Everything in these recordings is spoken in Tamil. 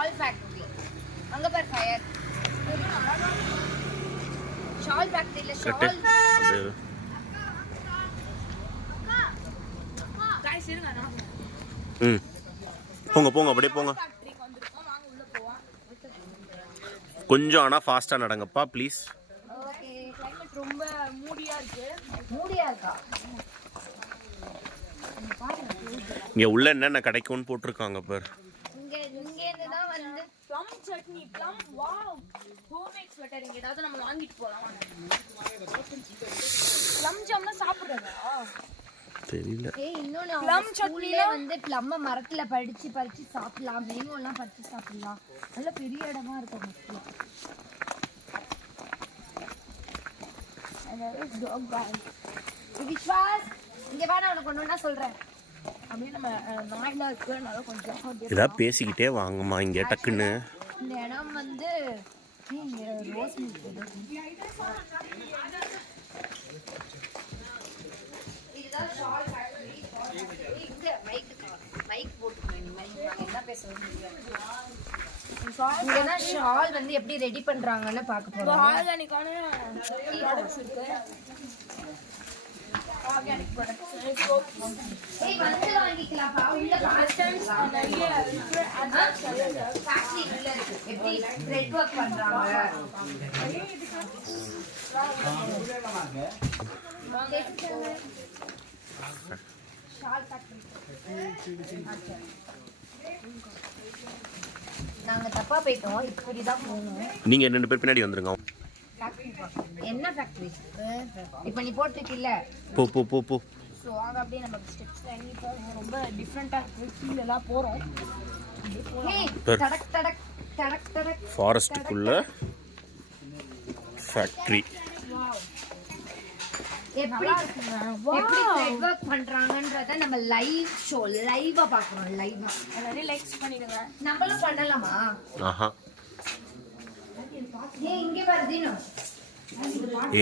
Shawl factory. அங்க பாரு ஃபயர். ஷால் ஃபேக்டரியில ஷால். गाइस இருங்க நான். போங்க போங்க அப்படியே போங்க. கொஞ்சம் ஆனா ஃபாஸ்டா நடங்கப்பா ப்ளீஸ். ஓகே. கிளைமேட் ரொம்ப மூடியா இருக்கு. மூடியா இருக்கா? இங்க உள்ள என்னென்ன கிடைக்கும்னு போட்டுருக்காங்க பாரு. இங்க இருந்து தான் வந்து plum chutney, plum wow. Homemade sweater இங்க ஏதாவது நம்ம வாங்கிட்டு போலாம். ப்ளம் ஜாம்னா சாப்பிடுறதா? தெரியல. இன்னொன்னு ப்ளம் சட்னில வந்து ப்ளம்ம மரத்துல பறிச்சு சாப்பிடலாம். மேங்கோலாம் பறிச்சு சாப்பிடலாம். நல்ல பெரிய இடமா இருக்கும் மக்களே. விஸ்வாஸ் இங்க வா, நான் உனக்கு ஒண்ணா சொல்றேன். அப்படியே நம்ம நாயில இருக்கனால கொஞ்சம் ஏதாவது பேசிக்கிட்டே வாங்கம்மா இங்க டக்குன்னு. இந்த இடம் வந்து ரோஸ் மில்க். இதுதான் ஷால் ஃபேக்டரி. இங்க மைக் போட்டுக்கணும். நீ என்ன பேசுறது? இங்க ஷால் வந்து எப்படி ரெடி பண்றாங்கன்னு பார்க்க போறோம். ஆர்கானிக்கான ப்ராடக்ட்ஸ் இருக்கு. ஆர்கானிக் ப்ராடக்ட்ஸ் ஏய் வந்து வாங்கிக்கலாம் பா. உள்ள பாஸ்டன்ஸ் நிறைய இருக்கு. அட்வான்ஸ் ஃபேக்டரி உள்ள இருக்கு. எப்படி த்ரெட் வர்க் பண்றாங்க. Shawl factory. நாங்க தப்பா போயிட்டோம். இப்படி தான் போகணும். நீங்க ரெண்டு பேர் பின்னாடி வந்துருங்க. என்ன ஃபேக்டரி? இப்போ நீ போட்டுருக்கில்ல. போ போ போ போ. ஸோ அங்கே அப்படியே நம்ம ஸ்டெப்ஸ் இறங்கி போகிறோம். ரொம்ப டிஃப்ரெண்ட்டாக இருக்குது. கீழே எல்லாம் போகிறோம். டடக் டடக் டடக் டடக். ஃபாரஸ்ட்டுக்குள்ள ஃபேக்டரி. எப்படி த்ரெட் வர்க் பண்றாங்கன்றத நம்ம லைவா பார்க்கறோம். லைவா எல்லாரும் லைக்ஸ் பண்ணிடுங்க. நம்மளும் பண்ணலாமா? ஆஹா. இங்க பாரு தீனு.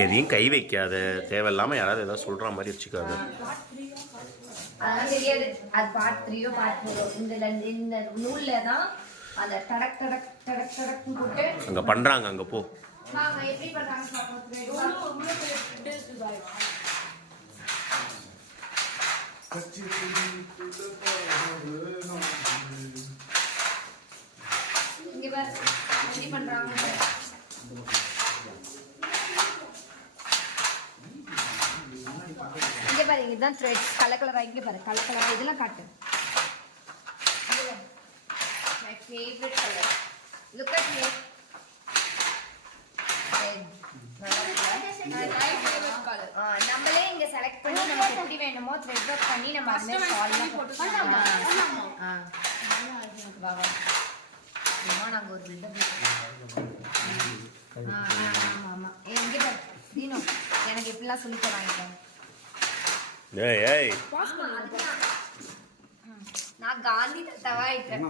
எதையும் கை வைக்காத. தேவையில்லாம யாராவது ஏதாவது சொல்ற மாதிரி வச்சுக்காத. அதெல்லாம் தெரியாது. அது பார்ட் 3 பார்ட் 4 இந்த நூல்ல தான் அந்த டடக் டடக் டடக் டடக் போட்டு அங்க பண்றாங்க. அங்க போ. வாங்க எப்படி பண்றாங்க பாப்போம். இங்க பாரு எப்படி பண்றாங்க. இங்க பாரு இதுதான் த்ரெட். கலர் இங்க பாரு. கலர் இதெல்லாம் காட்டு. My favorite color. Look at me. நம்மளே இங்க செலக்ட் பண்ணி நமக்கு எப்படி வேணுமோ த்ரெட் வர்க் பண்ணி நம்ம அதுமே சால்வ் போட்டுக்கலாம். நாங்க ஒரு பில்டப். ஆமா எங்க பாரு தீனு எனக்கு இப்படிலாம் சொல்லி தராங்க. ஏய் ஏய் நான் காந்தி தாத்தாவா ஆயிட்டேன்.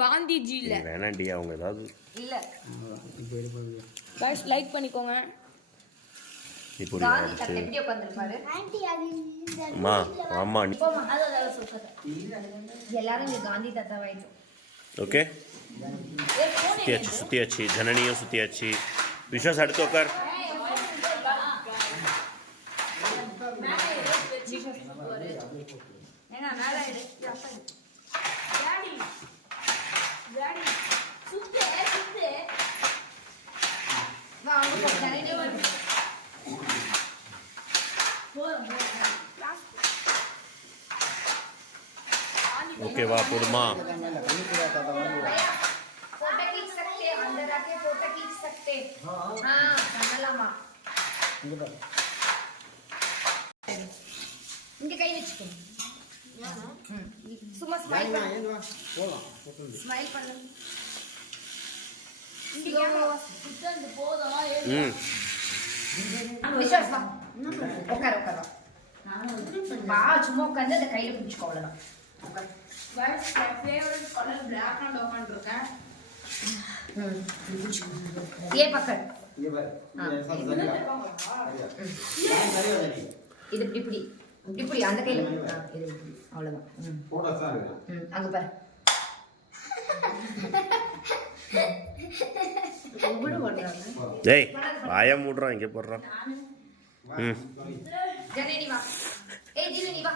காந்திஜி இல்ல. வேணாண்டி அவங்க ஏதாவது இல்ல. गाइस லைக் பண்ணிக்கோங்க. இப்போ காந்தி தாத்தா எப்படி உட்கார்ந்திருப்பாரு? ஆன்ட்டி அது அம்மா அம்மா அத சொல்றேன். எல்லாரும் இங்க காந்தி தாத்தாவா ஆயிட்டோம். ஓகே. சுத்தியாச்சு. ஜனனியும் சுத்தியாச்சு. விஸ்வாஸ் அடுத்து உட்கார். ஏன்னா மேல எடு. டாடி சுத்து வா அவங்க ஜனனி வந்து ओके वाह पूर्णमा फोटो खींच सकते हैं. अंदर आके फोटो खींच सकते हैं. हाँ பண்ணலாமா? இங்க கை வெச்சுக்கோ. சும்மா ஸ்மைல் பண்ணு. ஸ்மைல் பண்ணு. இங்க குத்தந்து போதா ஏ. விஸ்வாஸ் வா. உட்கார் வா சும்மா உட்கார்ந்து அந்த கையில பிடிச்சுக்கோ அவ்வளவுதான். Guys my favorite color black and open இருக்கேன். ये पकड़ ये बार இது இப்படி இப்படி அந்த கையில இது அவ்வளவுதான். போடா சார் அங்க பாரு. டேய் வாய மூடுறான் இங்கே போடுறான். ம் ஜனனி வா. ஏய் ஜினு நீ வா.